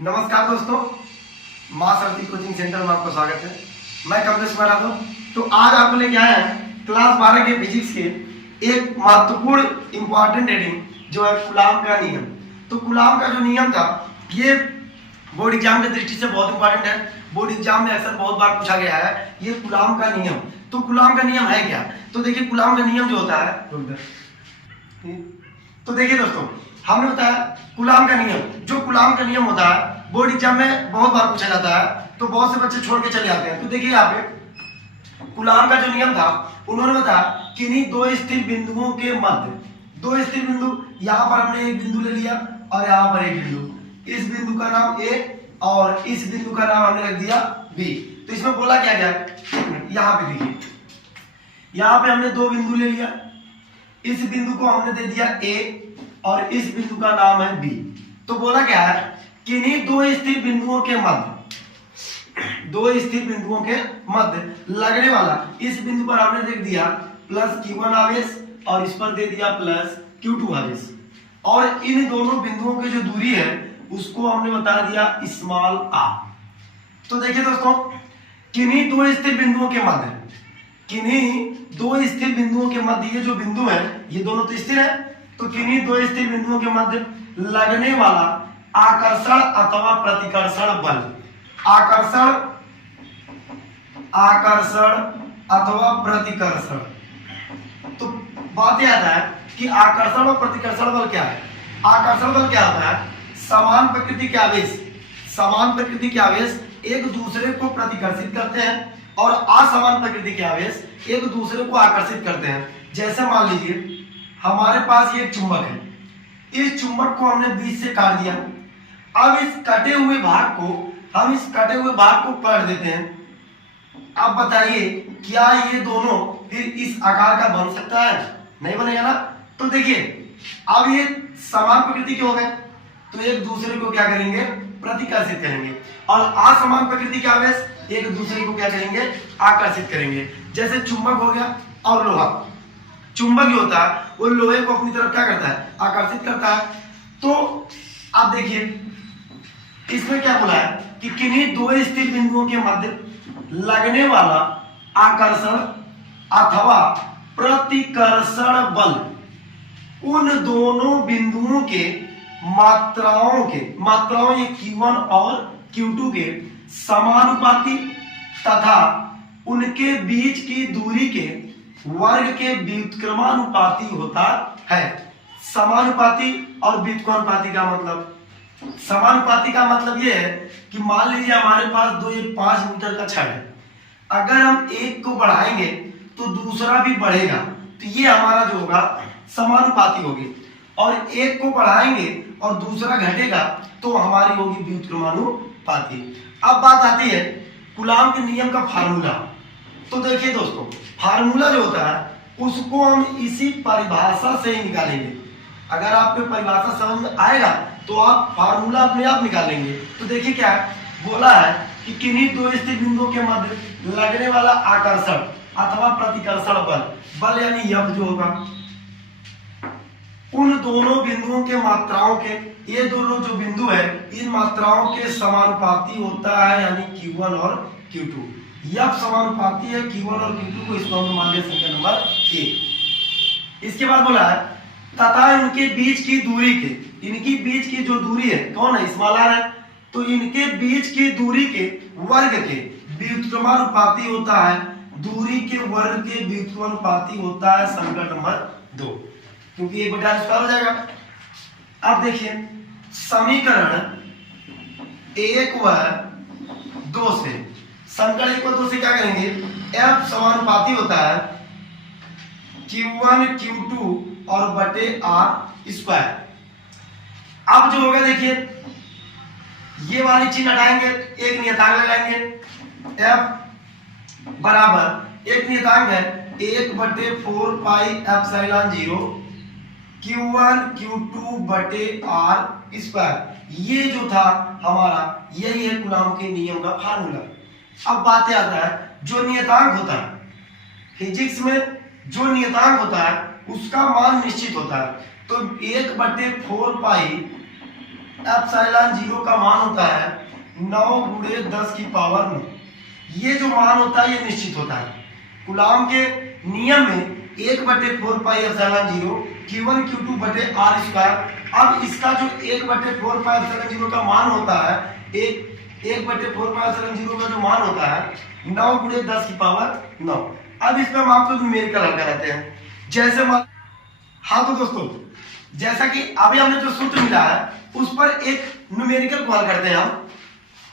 नमस्कार दोस्तों, मां सरती कोचिंग सेंटर में आपका स्वागत है। मैं कमलेश यादव। तो आज आपको लेके आए हैं क्लास 12 के फिजिक्स के एक महत्वपूर्ण इंपॉर्टेंट रीडिंग जो है कूलाम का नियम। तो कूलाम का जो नियम था ये बोर्ड एग्जाम की दृष्टि से बहुत इंपॉर्टेंट है। बोर्ड एग्जाम में अक्सर बहुत बार पूछा गया है ये कूलाम का नियम। तो कूलाम का नियम है क्या? तो देखिए कूलाम का नियम जो होता है, तो देखिए दोस्तों हमने बताया कूलाम का नियम। जो कूलाम का नियम होता है बोर्ड एग्जाम में बहुत बार पूछा जाता है, तो बहुत से बच्चे छोड़ के चले आते हैं। तो देखिए यहाँ पे कूलाम का जो नियम था उन्होंने बताया किन्हीं दो स्थिर बिंदुओं के मध्य, दो स्थिर बिंदु, यहाँ पर हमने एक बिंदु ले लिया और यहाँ पर एक बिंदु, इस बिंदु का नाम ए और इस बिंदु का नाम हमने रख दिया बी। तो इसमें बोला क्या गया, यहाँ पे देखिए यहाँ पे हमने दो बिंदु ले लिया, इस बिंदु को हमने दे दिया ए और इस बिंदु का नाम है बी। तो बोला क्या है किन्हीं दो स्थिर बिंदुओं के मध्य, दो स्थिर बिंदुओं के मध्य लगने वाला, इस बिंदु पर हमने देख दिया प्लस Q1 आवेश और इस पर दे दिया प्लस Q2 आवेश, और इन दोनों बिंदुओं की जो दूरी है उसको हमने बता दिया स्मॉल r। तो देखिए दोस्तों किन्हीं दो स्थिर बिंदुओं के मध्य, किन्हीं दो स्थिर बिंदुओं के मध्य, ये जो बिंदु है ये दोनों तो स्थिर है, तो किन्हीं दो स्थिर बिंदुओं के मध्य लगने वाला आकर्षण अथवा प्रतिकर्षण बल, आकर्षण अथवा प्रतिकर्षण। तो बात याद है कि आकर्षण और प्रतिकर्षण बल क्या है। आकर्षण बल क्या होता है, समान प्रकृति के आवेश, समान प्रकृति के आवेश एक दूसरे को प्रतिकर्षित करते हैं और असमान प्रकृति के आवेश एक दूसरे को आकर्षित करते हैं। जैसे मान लीजिए हमारे पास ये चुंबक है, इस चुंबक को हमने बीच से काट दिया, अब इस कटे हुए भाग को हम इस कटे हुए भाग को पलट देते हैं। अब बताइए क्या ये दोनों फिर इस आकार का बन सकता है? नहीं बनेगा ना। तो देखिए अब ये समान प्रकृति के हो गए तो एक दूसरे को क्या करेंगे, प्रतिकर्षित करेंगे, और असमान प्रकृति के आवेश एक दूसरे को क्या करेंगे, आकर्षित करेंगे। जैसे चुंबक हो गया और लोहा, चुंबक जो होता है वो लोहे को अपनी तरफ क्या करता है, आकर्षित करता है। तो अब देखिए इसमें क्या बोला है कि किन्हीं दो स्थिर बिंदुओं के मध्य लगने वाला आकर्षण अथवा प्रतिकर्षण बल उन दोनों बिंदुओं के मात्राओं ये Q1 और Q2 के समानुपाती तथा उनके बीच की दूरी के वर्ग के व्युत्क्रमानुपाती होता है। समानुपाती और व्युत्क्रमानुपाती का मतलब, समानुपाती का मतलब ये है कि मान लीजिए हमारे पास ये 5 मीटर का छड़ है, अगर हम एक को बढ़ाएंगे तो दूसरा भी बढ़ेगा, तो ये हमारा जो होगा समानुपाती होगी, और एक को बढ़ाएंगे और दूसरा घटेगा तो हमारी होगी व्युत्क्रमानुपाती। अब बात आती है कूलाम के नियम का फार्मूला। तो देखिए दोस्तों फार्मूला जो होता है उसको हम इसी परिभाषा से ही निकालेंगे। अगर आपको परिभाषा समझ में आएगा तो आप फार्मूला अपने आप निकाल लेंगे। तो देखिए क्या बोला है कि किन्हीं दो स्थिर बिंदुओं के मध्य लगने वाला आकर्षण अथवा प्रतिकर्षण बल यानी F जो होगा उन दोनों बिंदुओं के मात्राओं के, ये दोनों जो बिंदु है इन मात्राओं के समानुपाती होता है, यानी Q1 और Q2। F समानुपाती है Q1 और Q2 को, इसको हम मान लिया संख्या नंबर 1। इसके बाद बोला है तथा इनके बीच की दूरी के, इनकी बीच की जो दूरी है कौन है, स्मॉल r है, तो इनके बीच की दूरी के वर्ग के व्युत्क्रमानुपाती होता है, दूरी के वर्ग के व्युत्क्रमानुपाती होता है समीकरण नंबर 2, क्योंकि 1/2 हो जाएगा। अब देखिए समीकरण 1 व 2 से, समीकरण 1 व 2 से क्या करेंगे, F समानुपाती होता है Q1 Q2 और बटे R स्क्वायर। अब जो होगा देखिए ये वाली चीज हटाएंगे, एक नियतांक लगाएंगे, F बराबर एक नियतांक है 1/4 पाई एप्सिलॉन 0 Q1 Q2 बटे R स्क्वायर। ये जो था हमारा यही है कूलाम के नियम का फार्मूला। अब बात आता है जो नियतांक होता है फिजिक्स में, जो नियतांक होता है उसका मान निश्चित होता है। तो 1/4 पाई एप्सिलॉन 0 का मान होता है 9 गुणे 10 की पावर में। ये जो मान होता है ये निश्चित होता है कूलाम के नियम में 1/4 पाई एप्सिलॉन 0 Q1 Q2 बटे R स्क्वायर। अब इसका जो 1/4 पाई एप्सिलॉन 0 का मान होता है 1/4 पाई एप्सिलॉन 0 का जो मान होता है 9 गुणे 10 की पावर 9। अब इसमें हम आपको न्यूमेरिकल हल कराते हैं। जैसे हाँ तो दोस्तों जैसा कि अभी हमने जो सूत्र मिला है उस पर एक न्यूमेरिकल को हल करते हैं हम।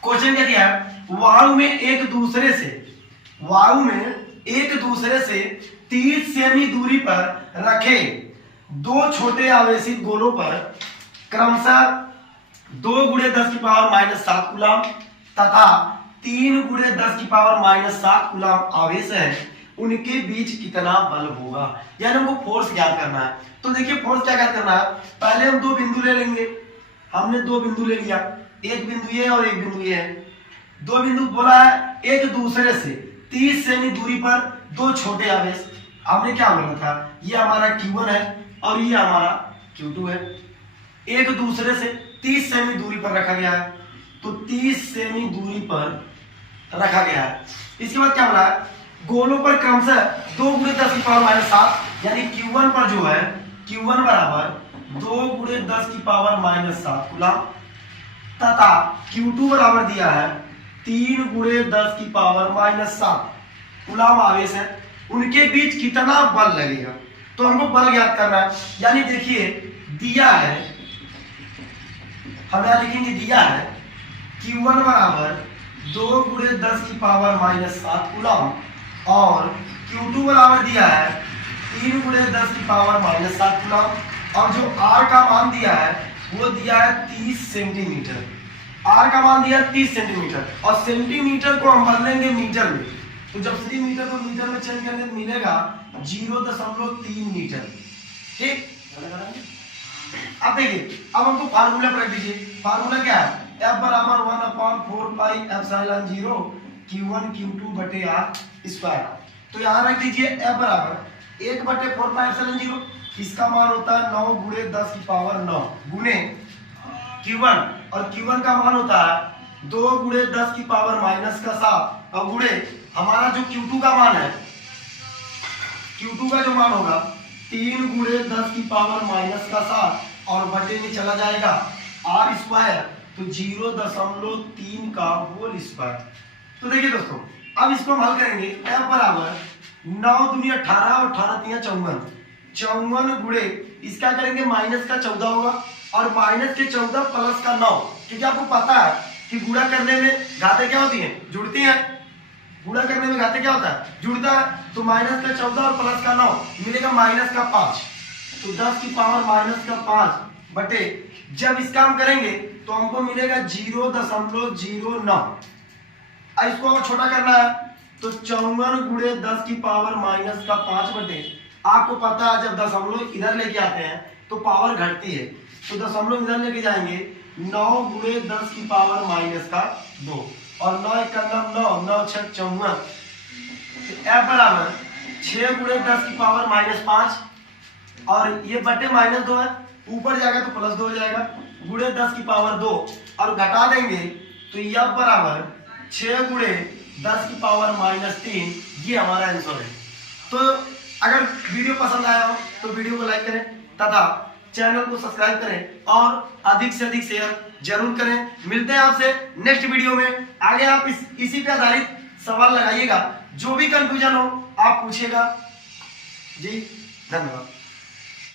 क्वेश्चन क्या दिया है, वायु में एक दूसरे से 30 सेमी दूरी पर रखे दो छोटे आवेशित गोलों पर क्रमशः 2 गुणे 10 की पावर -7 कूलाम तथा 3 गुणे 10 की पावर -7 कूलाम आवेश है, उनके बीच कितना बल होगा। यानी हमको फोर्स ज्ञात करना है। तो देखिए फोर्स क्या ज्ञात करना है, पहले हम दो बिंदु ले लेंगे। हमने दो बिंदु ले लिया, एक बिंदु ये और एक बिंदु ये है। दो बिंदु बोला है एक दूसरे से 30 सेमी दूरी पर दो छोटे आवेश। हमने क्या बोला था, ये हमारा Q1 है और ये हमारा Q2 है। एक दूसरे से 30 सेमी दूरी पर रखा गया है, तो 30 सेमी दूरी पर रखा गया है। इसके बाद क्या बोला है, गोलों पर क्रमशः 2 गुणे 10 की पावर -7, यानी Q1 पर जो है Q1 बराबर 2 गुणे 10 की पावर -7 कूलाम तथा Q2 बराबर दिया है 3 गुणे 10 की पावर -7 कूलाम आवेश है, उनके बीच कितना बल लगेगा। तो हमको बल ज्ञात करना है। यानी देखिए दिया है, हम यहां लिखेंगे दिया है Q1 बराबर 2 गुणे 10 की पावर -7 कूलाम और Q2 बराबर दिया है 3 गुणे 10 की पावर -7 कूलाम और जो R का मान दिया है वो दिया है 30 सेंटीमीटर। R का मान दिया है 30 सेंटीमीटर और सेंटीमीटर को हम बदलेंगे मीटर में। तो जब सेंटीमीटर को मीटर में चेंज करेंगे तो मिलेगा 0.3 मीटर। ठीक, अब देखिए अब हमको फार्मूला पर रख दीजिए। फार्मूला क्या है, F बराबर 1/4 पाई एप्सिलॉन 0 Q1 Q2 बटे R स्क्वायर। तो यहाँ रख दीजिए F बराबर 1/4 पाई एप्सिलॉन 0, इसका मान होता है 9 गुणे 10 की पावर 9 गुणे Q1 और Q1 का मान होता है 2 गुणे 10 की पावर -7 और गुणे हमारा जो Q2 का मान है, Q2 का जो मान होगा 3 गुणे 10 की पावर -7 और बटे में चला जाएगा R स्क्वायर, तो 0.3 का होल स्क्वायर। तो देखिए दोस्तों अब इसको हम हल करेंगे। F बराबर 9 दूनी 18 और 18 तिया 54 गुणे इसका करेंगे माइनस का 14 होगा और माइनस के 14 प्लस का 9, क्योंकि आपको पता है कि गुणा करने में घातें क्या होती हैं, जुड़ती हैं। गुणा करने में घातें क्या होता है, जुड़ता है। तो माइनस का 14 और प्लस का 9 मिलेगा माइनस का 5, तो 10 की पावर -5 बटे जब इसका हम करेंगे तो हमको मिलेगा 0.09। अब इसको और छोटा करना है तो 54 गुणे 10 की पावर -5 बटे, आपको पता है जब दशमलव इधर लेके आते हैं तो पावर घटती है, तो दशमलव इधर लेके जाएंगे 9 गुणे 10 की पावर -2 और 9 1 9 9 6 54। F बराबर 6 गुणे 10 की पावर -5 और ये बटे -2 है, ऊपर जाएगा तो +2 हो जाएगा, गुणे 10 की पावर 2 और घटा देंगे तो F बराबर 6 गुणे 10 की पावर -3। ये हमारा आंसर है। तो अगर वीडियो पसंद आया हो तो वीडियो को लाइक करें तथा चैनल को सब्सक्राइब करें और अधिक से अधिक शेयर जरूर करें। मिलते हैं आपसे नेक्स्ट वीडियो में। आगे आप इसी पे आधारित सवाल लगाइएगा, जो भी कंफ्यूजन हो आप पूछिएगा। जी धन्यवाद।